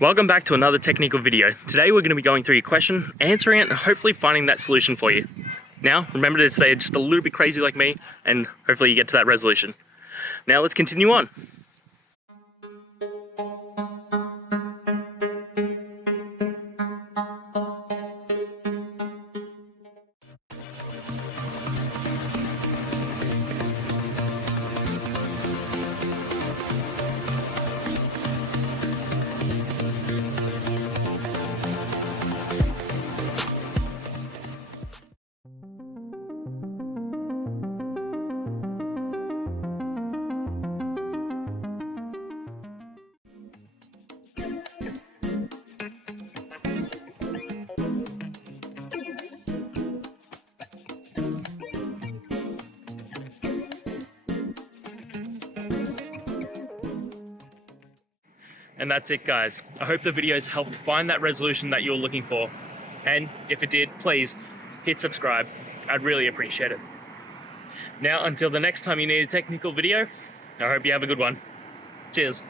Welcome back to another technical video. Today we're going to be going through your question, answering it, and hopefully finding that solution for you. Now, remember to stay just a little bit crazy like me, and hopefully you get to that resolution. Now let's continue on. And that's it, guys. I hope the videos helped find that resolution that you're looking for. And if it did, please hit subscribe. I'd really appreciate it. Now, until the next time you need a technical video, I hope you have a good one. Cheers.